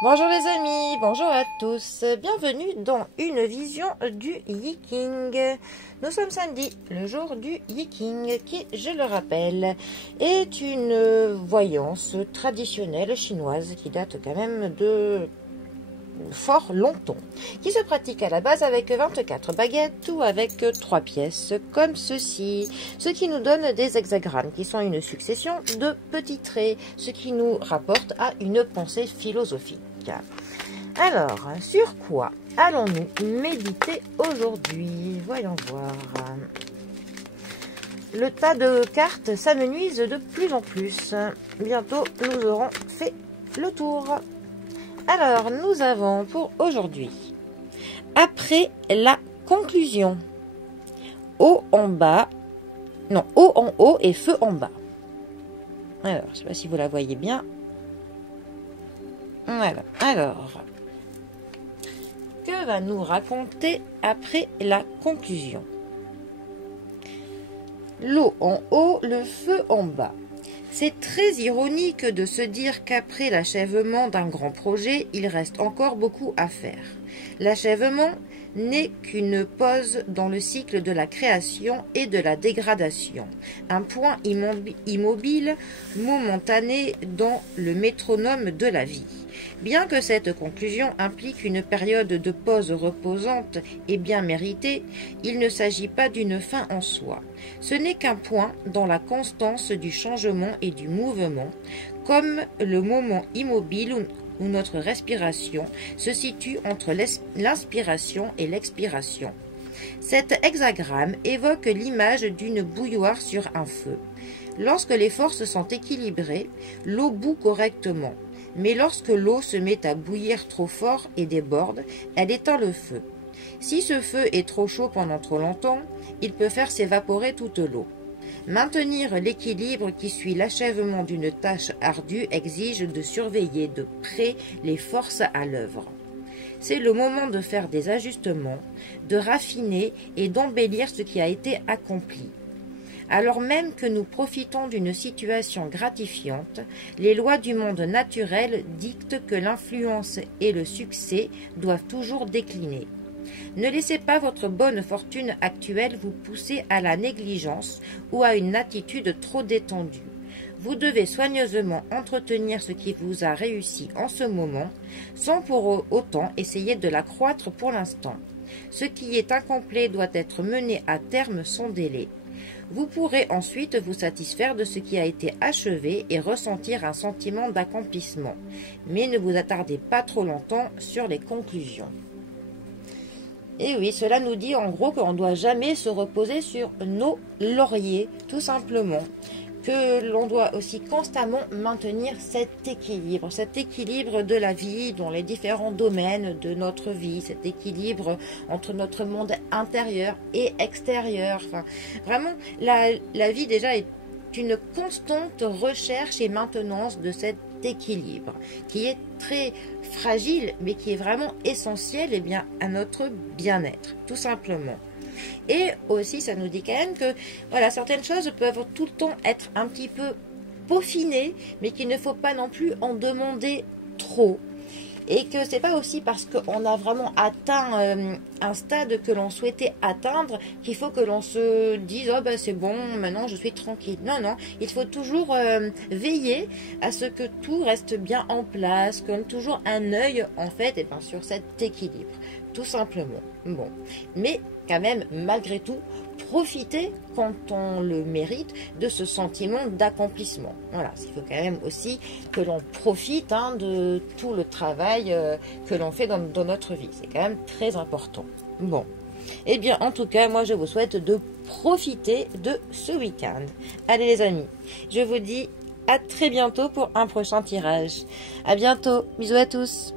Bonjour les amis, bonjour à tous, bienvenue dans une vision du Yiking. Nous sommes samedi, le jour du Yiking qui, je le rappelle, est une voyance traditionnelle chinoise qui date quand même de fort longtemps, qui se pratique à la base avec 24 baguettes ou avec 3 pièces comme ceci, ce qui nous donne des hexagrammes qui sont une succession de petits traits, ce qui nous rapporte à une pensée philosophique. Alors, sur quoi allons-nous méditer aujourd'hui? Voyons voir. Le tas de cartes s'amenuise de plus en plus. Bientôt, nous aurons fait le tour. Alors, nous avons pour aujourd'hui, après la conclusion, haut en bas, non, haut en haut et feu en bas. Alors, je ne sais pas si vous la voyez bien. Voilà, alors, que va nous raconter après la conclusion? L'eau en haut, le feu en bas. C'est très ironique de se dire qu'après l'achèvement d'un grand projet, il reste encore beaucoup à faire. L'achèvement n'est qu'une pause dans le cycle de la création et de la dégradation, un point immobile, momentané dans le métronome de la vie. Bien que cette conclusion implique une période de pause reposante et bien méritée, il ne s'agit pas d'une fin en soi. Ce n'est qu'un point dans la constance du changement et du mouvement, comme le moment immobile où notre respiration se situe entre l'inspiration et l'expiration. Cet hexagramme évoque l'image d'une bouilloire sur un feu. Lorsque les forces sont équilibrées, l'eau bout correctement. Mais lorsque l'eau se met à bouillir trop fort et déborde, elle éteint le feu. Si ce feu est trop chaud pendant trop longtemps, il peut faire s'évaporer toute l'eau. Maintenir l'équilibre qui suit l'achèvement d'une tâche ardue exige de surveiller de près les forces à l'œuvre. C'est le moment de faire des ajustements, de raffiner et d'embellir ce qui a été accompli. Alors même que nous profitons d'une situation gratifiante, les lois du monde naturel dictent que l'influence et le succès doivent toujours décliner. Ne laissez pas votre bonne fortune actuelle vous pousser à la négligence ou à une attitude trop détendue. Vous devez soigneusement entretenir ce qui vous a réussi en ce moment, sans pour autant essayer de l'accroître pour l'instant. Ce qui est incomplet doit être mené à terme sans délai. Vous pourrez ensuite vous satisfaire de ce qui a été achevé et ressentir un sentiment d'accomplissement. Mais ne vous attardez pas trop longtemps sur les conclusions. Et oui, cela nous dit en gros qu'on ne doit jamais se reposer sur nos lauriers, tout simplement. Que l'on doit aussi constamment maintenir cet équilibre de la vie dans les différents domaines de notre vie, cet équilibre entre notre monde intérieur et extérieur. Enfin, vraiment, la vie déjà est une constante recherche et maintenance de cet équilibre qui est très fragile mais qui est vraiment essentiel à notre bien-être, tout simplement. Et aussi, ça nous dit quand même que voilà, certaines choses peuvent tout le temps être un petit peu peaufinées, mais qu'il ne faut pas non plus en demander trop. Et que c'est pas aussi parce qu'on a vraiment atteint un stade que l'on souhaitait atteindre qu'il faut que l'on se dise oh ben c'est bon, maintenant je suis tranquille. Non, non, il faut toujours veiller à ce que tout reste bien en place, comme toujours un œil en fait et bien sur cet équilibre, tout simplement. Bon, mais quand même malgré tout, profiter quand on le mérite de ce sentiment d'accomplissement. Voilà, il faut quand même aussi que l'on profite de tout le travail que l'on fait dans notre vie. C'est quand même très important. Bon, eh bien en tout cas, moi je vous souhaite de profiter de ce week-end. Allez les amis, je vous dis à très bientôt pour un prochain tirage. À bientôt, bisous à tous.